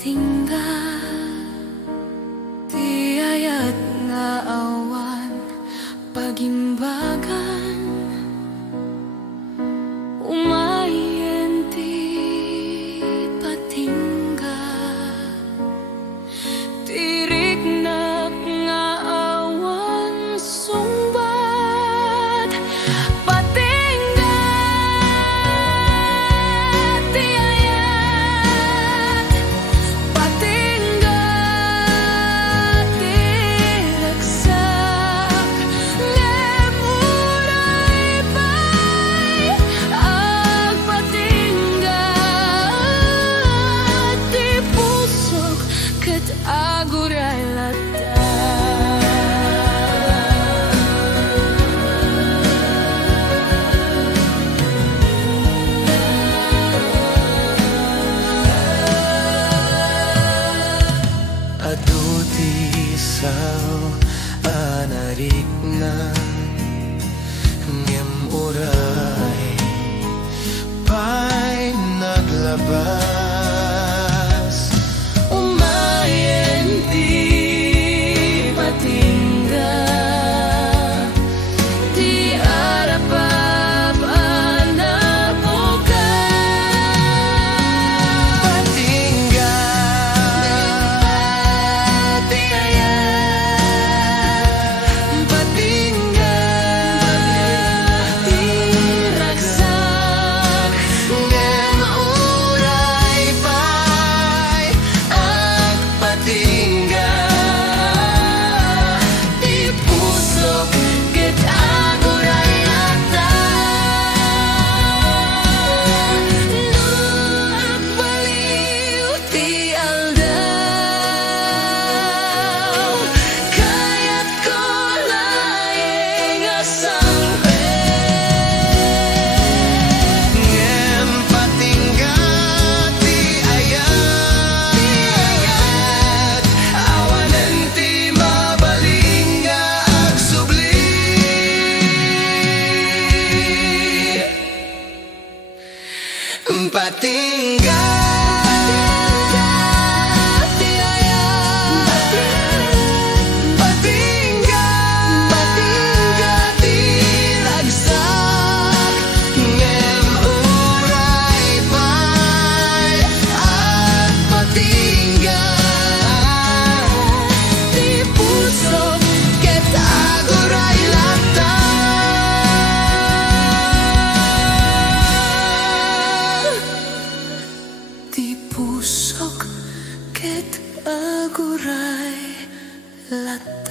patinggal di ayat nga awan pagimbagan umayen di patinggal tirik na nga awan sumbat patinggal di ayat patinggal di ragsak ngem uray pay ag patinggal di pusok ket aguray lata. Aduti sao anarik na ngem uray pay naglabas Umayen di patinggal di arapap anabukan patinggal di ayat patinggal di ragsak ngem uray pay ag patinggal di pusok ket aguray lata. Nagbaliw ti aldaw kayat ko laeng asangpe ngem patinggal di ayat awanen ti mabalingga ag subli patinggal di ayat patinggal di ragsak ngem uray pay ag patinggal di pusok ket aguray lata. di pusok ket aguray lata.